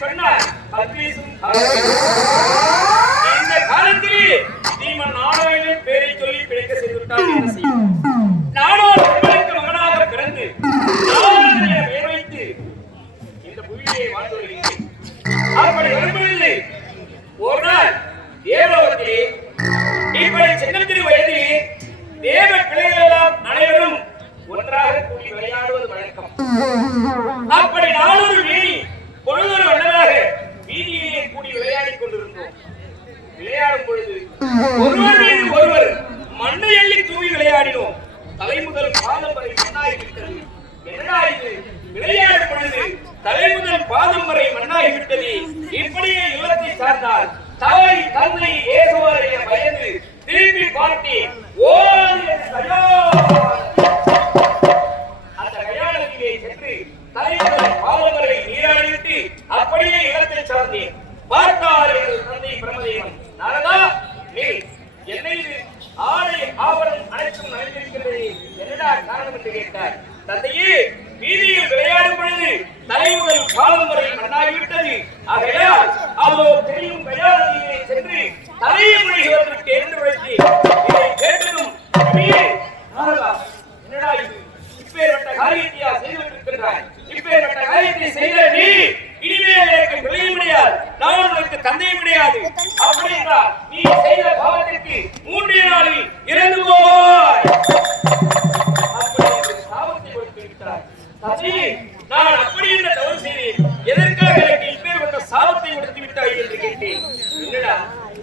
கடவுளே சொன்னார் இந்த காலத்திலே ஸ்ரீமன் நாராயணன் பேரை சொல்லி பிழைக்க செய்துவிட்டால் என்ன செய்யும் தலை முதல் பாதம் வரை மண்ணாகி விட்டது. இப்படியே இல்லத்தை சார்ந்தால் தாய் தந்தை ஏசுவரைய பயந்து திரும்பி பார்த்தேன் ஓ ஐயோ அந்த கல்யாணத்திலே சென்று தலைவர் பாவங்களை நீராடிவிட்டு அப்படியே இடத்தை சார்ந்தேன். பார்த்தார் எனது தந்தை பிரமதேவன் நாரதா நீ என்னை இது ஆடை ஆவணம் அனைத்தும் நடந்திருக்கிறது என்னடா காரணம் என்று கேட்டார். தந்தையே வீதியில் விளையாடும் பொழுது தலைமுதல் காலம் வரை மண்ணாகிவிட்டது. ஆகையால் அதோ தெரியும் கல்யாணத்திலே சென்று தலையை மொழிகளுக்கு என்று விட்டார் தந்தை நான் அப்படி என்ன தவறு செய்தேன். எதற்காக எனக்கு இப்பேர் இப்பேற்பட்ட சாபத்தை கொடுத்து விட்டாய் என்று கேட்டேன். என்னடா?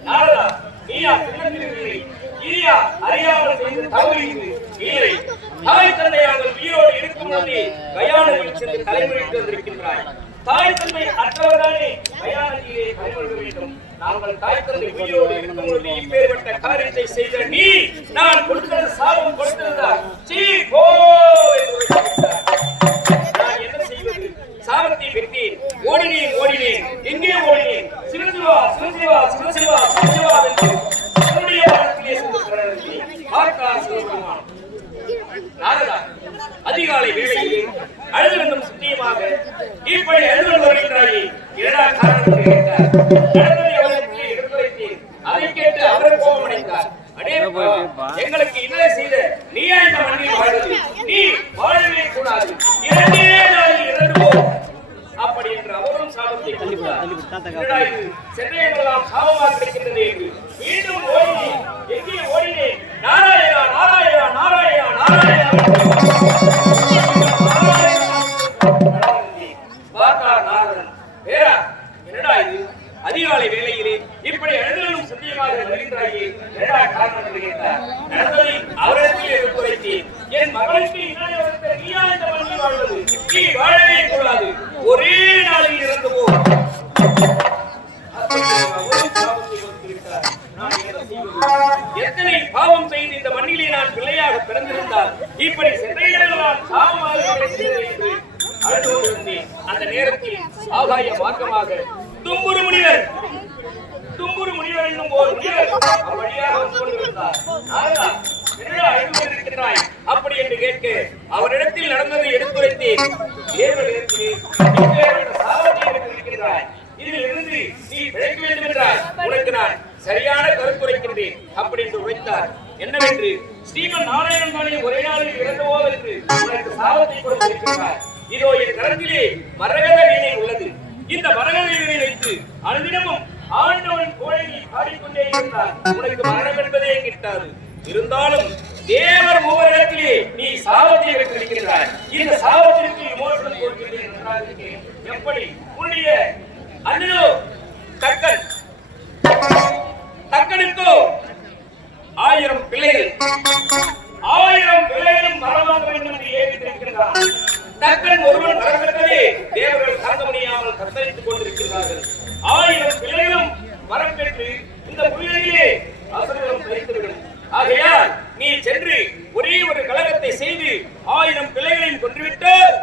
நாரதா நீயா? சின்னத்திலே இனியா? அறியாமல் செய்த தவறு இது. இல்லை தாய் தந்தை அவர்கள் உயிரோடு இருக்கும் பொழுதே கயானத்தில் சென்று தலைமுறைக்கு வந்திருக்கின்றாய். தாய் தந்தை அற்றவர்களே கயானத்திலே தலைமுறை வேண்டும். நாங்கள் தாய் தந்தை உயிரோடு இருக்கும் பொழுது இப்பேற்பட்ட காரியத்தை செய்த நீ நான் கொடுத்தது சாபம் கொடுத்திருந்தார் சீ போ பெற்றேன் ஓடினேன் ஓடினேன். எங்கே ஓடினேன்? சிவசிவா சிவசிவா சிவசிவா சிவசிவா என்று. பார்த்தார் சிவபெருமான். நாரதா அதிகாலை வேளையிலே அழுது வந்தும் சத்தியமாக இப்படி அழுது வருகின்றாயே இரடா கேட்டார். நடந்ததை அவருக்கு எடுத்துரைத்தேன் அதை கேட்டு அவர் கோபமடைந்தார். அடே பாவா, எங்களுக்கு இன்னலை செய்த நீயா இந்த மண்ணில் வாழ்வது நீ வாழவே கூடாது. இரண்டே நாளில் இறந்து போ சென்னை கொடுத்தார் சாபமாக கிடைக்கின்றது என்று. மீண்டும் ஓடினேன் எங்கே ஓடினேன்? நாராயணா நாராயணா நாராயணா நாராயணா. பார்த்தார் நாரதன் வேறா என்னடா இது? அதிகாலை வேளையிலே இப்படி எழுதலும் சத்தியமாக வருகின்றாயே என்னடா காரணம் என்று நடந்ததை அவரிடத்தில் எடுத்துரைத்தேன் என் மகளுக்கு நீயா இந்த மண்ணில் வாழ்வது? நீ வாழவே கூடாது. ஒரே நாளில் இறந்து போ. எத்தனை பாவம் செய்து இந்த மண்ணிலே நான் பிள்ளையாக பிறந்திருந்தால் இப்படி சென்னையிலெல்லாம் சாபமாக கிடைக்கிறது என்று அழுது கொண்டிருந்தேன். அந்த நேரத்தில் ஆகாய மார்க்கமாக தும்புரு முனிவர். தும்புரு முனிவர் என்னும் ஒரு முனிவர் வழியாக வந்து கொண்டிருந்தார். கொண்டிருக்கிறாய்? அப்படி என்று கேட்க அவரிடத்தில் நடந்ததை எடுத்துரைத்து இதில் இருந்து நீ பிழைக்க வேண்டும் என்றால் உனக்கு நான் சரியான கருத்துரைக்கின்றேன் அப்படி என்று உரைத்தார். என்னவென்று ஸ்ரீமன் நாராயணன் தானே ஒரே நாளில் இறந்து போவதற்கு உனக்கு சாபத்தை கொடுத்திருக்கிறார் இதோ என் கரத்திலே மரகத வீணை உள்ளது. இந்த மரகத வைத்து அனுதினமும் ஆண்டவன் கோழையை பாடிக்கொண்டே இருந்தார். உனக்கு மரணம் என்பதே கிட்டாது. இருந்தாலும் தேவர் மூவரிடத்திலே நீ சாபத்தை வைத்திருக்கிறாய் இந்த சாபத்திற்கு விமோசனம் கொடுக்கிறேன் எப்படி? உன்னுடைய அண்ணனோ தக்கன். தக்கனுக்கோ ஆயிரம் பிள்ளைகள். ஆயிரம் பிள்ளைகளும் மரமாக வேண்டும் என்று ஏறிட்டிருக்கிறார் தக்கன் ஒருவன் வரப்பெற்றதே முடியாமல் கொண்டிருக்கிறார்கள் ஆயிரம் பிள்ளைகளும் வரப்பெற்று இந்த புயலிலே அசுரம் வைத்துவிடும் ஆகையால் நீ சென்று ஒரே ஒரு கழகத்தை செய்து ஆயிரம் பிள்ளைகளையும் கொன்றுவிட்டால்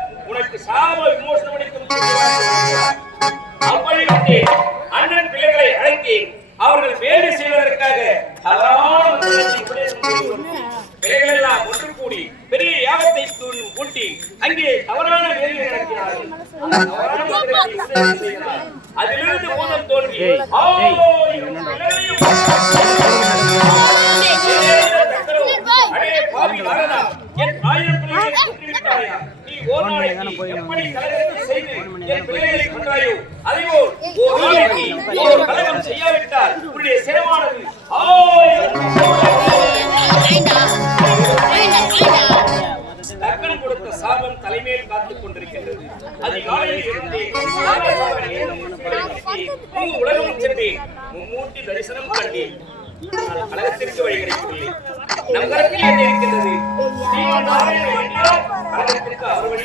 செய்யாவிட்டால் உன்னுடைய சிரமானது சாபம் தலைமையில் காத்துக் கொண்டிருக்கின்றது. அதிகாலையில் இருந்து உலகம் சென்று மும்மூர்த்தி தரிசனம் கண்டேன் ஆனால் கலகத்திற்கு வழி கிடைக்கவில்லை நம் கரத்தில் என்ன அவர் வழி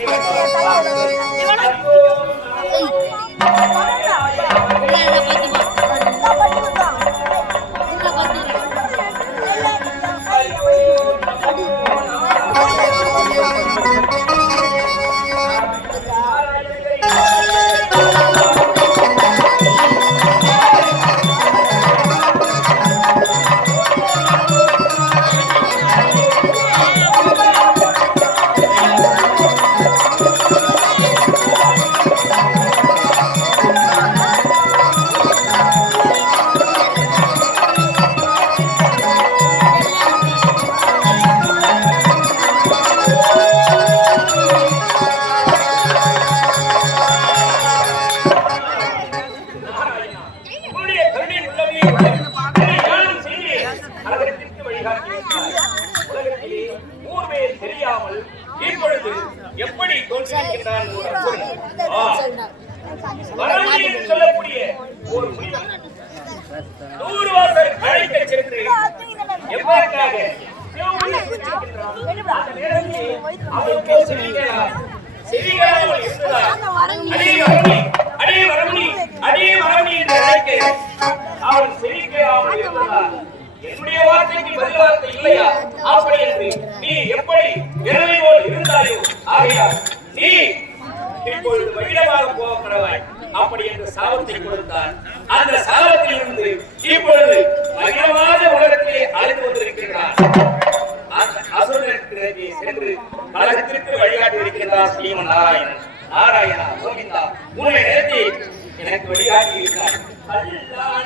வரமணி அடே வரமணி என்று அழைக்க அவன் செவிக்காமல் என்னுடைய வார்த்தைக்கு பதில் வார்த்தை இல்லையா அப்படி என்று நீ எப்படி இறைவோடு இருந்தாயோ ஆகையால் நீ இப்பொழுது மகிழமாக போகிறவாய் அப்படி என்று சாபத்தை கொடுத்தார். அந்த சாபத்தில் இருந்து இப்பொழுது மகிழவாத உலகத்திலே அழைத்து வந்திருக்கிறார் அந்த அசுரனுக்கு சென்று கழகத்திற்கு வழிகாட்டி இருக்கிறார் ஸ்ரீமன் நாராயணன். நாராயணா கோவிந்தா உன்னை நிறுத்தி எனக்கு வழிகாட்டி இருக்கிறார். அல்லாத